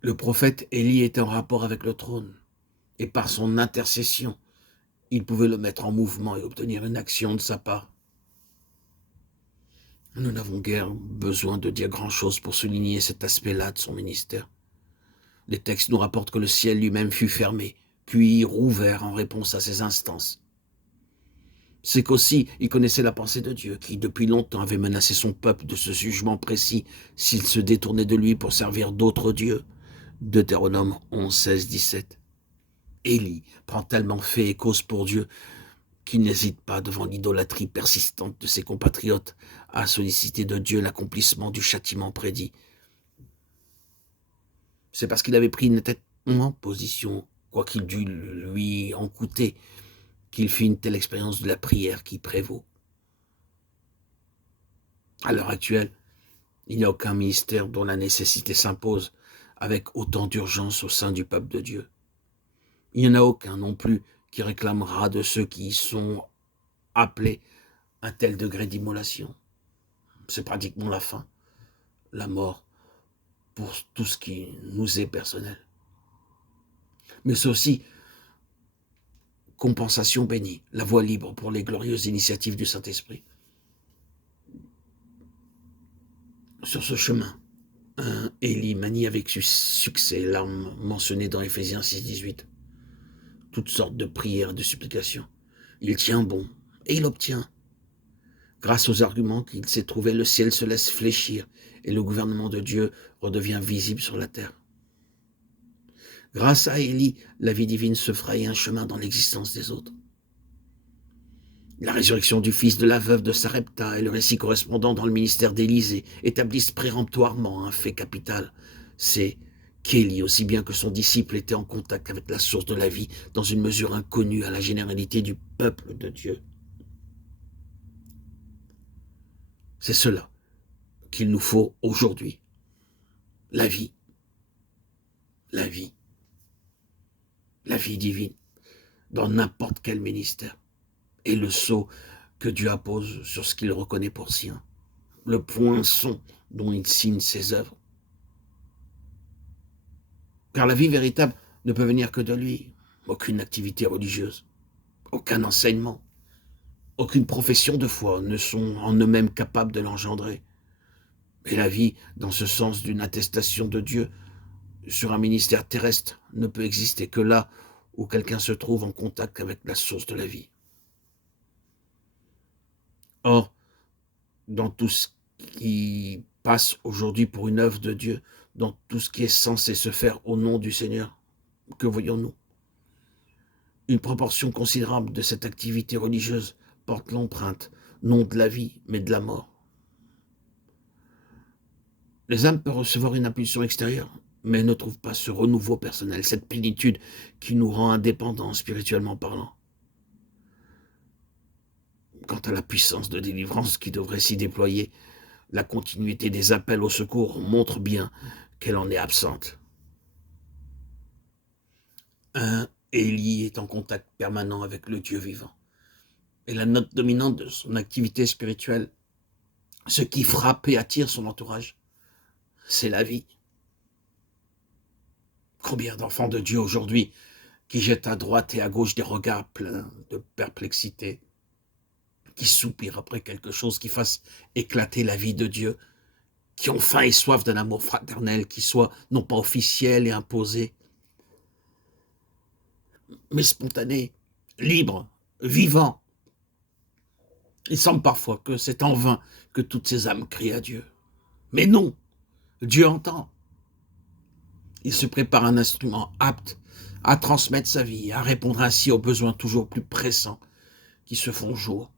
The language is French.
Le prophète Élie était en rapport avec le trône, et par son intercession, il pouvait le mettre en mouvement et obtenir une action de sa part. Nous n'avons guère besoin de dire grand-chose pour souligner cet aspect-là de son ministère. Les textes nous rapportent que le ciel lui-même fut fermé, puis rouvert en réponse à ses instances. C'est qu'aussi il connaissait la pensée de Dieu, qui depuis longtemps avait menacé son peuple de ce jugement précis s'il se détournait de lui pour servir d'autres dieux. Deutéronome 11, 16, 17. Élie prend tellement fait et cause pour Dieu qu'il n'hésite pas devant l'idolâtrie persistante de ses compatriotes à solliciter de Dieu l'accomplissement du châtiment prédit. C'est parce qu'il avait pris une tête en position, quoi qu'il dût lui en coûter, qu'il fit une telle expérience de la prière qui prévaut. À l'heure actuelle, il n'y a aucun ministère dont la nécessité s'impose avec autant d'urgence au sein du peuple de Dieu. Il n'y en a aucun non plus qui réclamera de ceux qui y sont appelés un tel degré d'immolation. C'est pratiquement la fin, la mort pour tout ce qui nous est personnel. Mais c'est aussi compensation bénie, la voie libre pour les glorieuses initiatives du Saint-Esprit. Sur ce chemin, Élie manie avec succès l'arme mentionnée dans Éphésiens 6, 18. Toutes sortes de prières, de supplications. Il tient bon, et il obtient. Grâce aux arguments qu'il s'est trouvés, le ciel se laisse fléchir, et le gouvernement de Dieu redevient visible sur la terre. Grâce à Élie, la vie divine se fraye un chemin dans l'existence des autres. La résurrection du fils de la veuve de Sarepta et le récit correspondant dans le ministère d'Élisée établissent péremptoirement un fait capital. C'est qu'Élie, aussi bien que son disciple, était en contact avec la source de la vie dans une mesure inconnue à la généralité du peuple de Dieu. C'est cela qu'il nous faut aujourd'hui. La vie. La vie. La vie divine dans n'importe quel ministère. Et le sceau que Dieu appose sur ce qu'il reconnaît pour sien. Le poinçon dont il signe ses œuvres. Car la vie véritable ne peut venir que de lui. Aucune activité religieuse, aucun enseignement, aucune profession de foi ne sont en eux-mêmes capables de l'engendrer. Et la vie, dans ce sens d'une attestation de Dieu sur un ministère terrestre, ne peut exister que là où quelqu'un se trouve en contact avec la source de la vie. Or, dans tout ce qui passe aujourd'hui pour une œuvre de Dieu, dans tout ce qui est censé se faire au nom du Seigneur, que voyons-nous? Une proportion considérable de cette activité religieuse porte l'empreinte, non de la vie, mais de la mort. Les âmes peuvent recevoir une impulsion extérieure, mais ne trouvent pas ce renouveau personnel, cette plénitude qui nous rend indépendants spirituellement parlant. Quant à la puissance de délivrance qui devrait s'y déployer, la continuité des appels au secours montre bien qu'elle en est absente. Élie est en contact permanent avec le Dieu vivant. Et la note dominante de son activité spirituelle, ce qui frappe et attire son entourage, c'est la vie. Combien d'enfants de Dieu aujourd'hui qui jettent à droite et à gauche des regards pleins de perplexité, qui soupirent après quelque chose qui fasse éclater la vie de Dieu, qui ont faim et soif d'un amour fraternel qui soit non pas officiel et imposé, mais spontané, libre, vivant. Il semble parfois que c'est en vain que toutes ces âmes crient à Dieu. Mais non, Dieu entend. Il se prépare un instrument apte à transmettre sa vie, à répondre ainsi aux besoins toujours plus pressants qui se font jour.